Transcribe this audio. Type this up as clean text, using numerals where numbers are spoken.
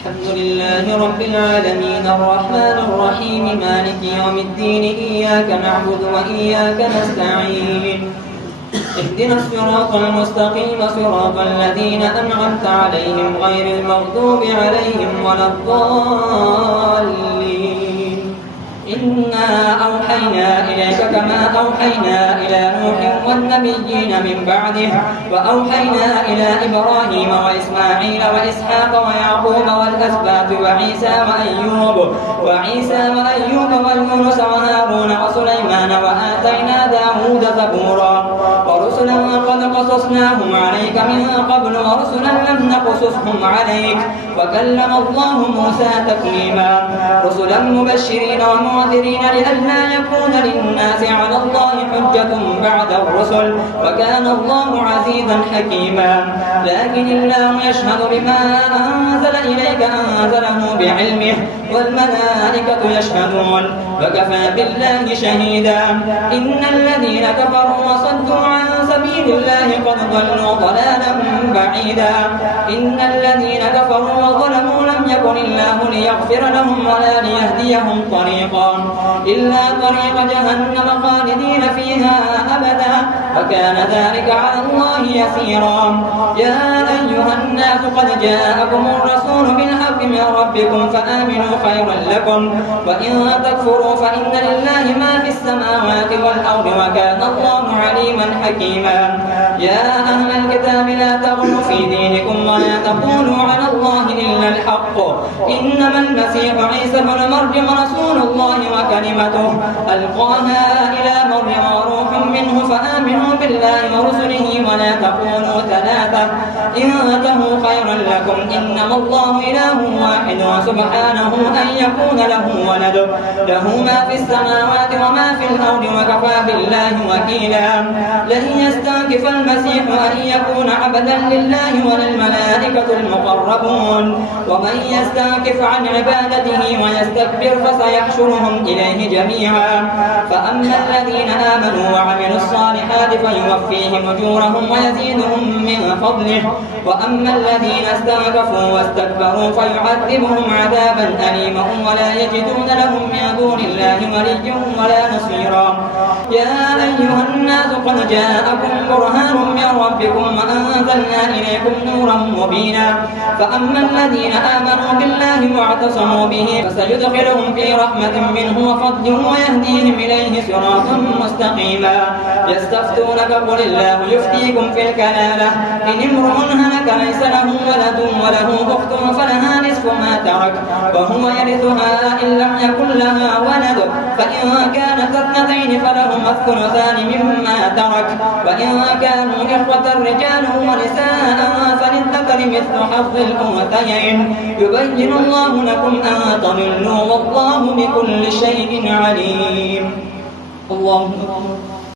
الحمد لله رب العالمين الرحمن الرحيم مالك يوم الدين إياك نعبد وإياك نستعين اهدنا الصراط المستقيم صراط الذين أنعمت عليهم غير المغضوب عليهم ولا الضالين إنا أوحينا إليك كما أوحينا إلى نوح والنبيين من بعده وأوحينا إلى إبراهيم وإسماعيل وإسحاق ويعقوب والأسباط وعيسى وأيوب ويونس وهارون وسليمان وآتينا داود زبورا ورسلا قد قصصناهم عليك من قبل ورسلا لم نقصصهم عليك وكلم الله موسى تكليما رسلا مبشرين ومنذرين لئلا يكون للناس على الله حجة بعد الرسل وكان الله عزيزا حكيما لكن الله يشهد بما أنزل إليك أنزله بعلمه والملائكة يشهدون وكفى بالله شهيدا إن الذين كفروا وصدوا عن سبيل الله قد ضلوا ضلالا بعيدا إن الذين كفروا وظلموا لم يكن الله ليغفر لهم ولا ليهديهم طريقا إلا طريق جهنم خالدين فيها أبدا وكان ذلك على الله يسيرا يا أيها الناس قد جاءكم الرسول بالحق من ربكم فآمنوا خيرا لكم وإن تكفروا فإن لله ما في السماوات والأرض وكان الله عليما حكيما يا أهل الكتاب لا تغلوا في دينكم ولا تقولوا على الله إلا الحق إنما المسيح عيسى بن مريم رسول الله وكلمته ألقاها إلى مريم وروح منه فآمنوا بالله ورسله ولا تقولوا ثلاثة انتهوا خيرا لكم إنما الله إله واحد وسبحانه أن يكون له ولد له ما في السماوات وما في الأرض وكفى بالله وكيلا لن يستنكف المسيح أن يكون عبدا لله وللملائكة المقربون ومن يستنكف عن عبادته ويستكبر فسيحشرهم إليه جميعا فأما الذين آمنوا وعملوا الصالحات فيوفيهم أجورهم ويزيدهم من فضله وأما الذين استنكفوا واستكبروا فيعذبهم عذابا أليما ولا يجدون لهم من دون الله وليا ولا نصيرا يا أيها الناس قد جاءكم برهان من ربكم وأنزلنا إليكم نورا مبينا فأما الذين آمنوا بالله واعتصموا به فسيدخلهم في رحمة منه وفضل ويهديهم إليه صراطا مستقيما يستفتونك قل الله يفتيكم في الكلالة إن امرؤ هلك ليس له ولد وله أخت فلها نصف ما ترك وهو يرثها إن لم يكن لها ولد فإن كانت اثنتين فلهما الثلثان مما ترك وإن كانوا إخوة رجال ونساء فللذكر مثل حظ الأنثيين يبين الله لكم أن تضلوا والله بكل شيء عليم الله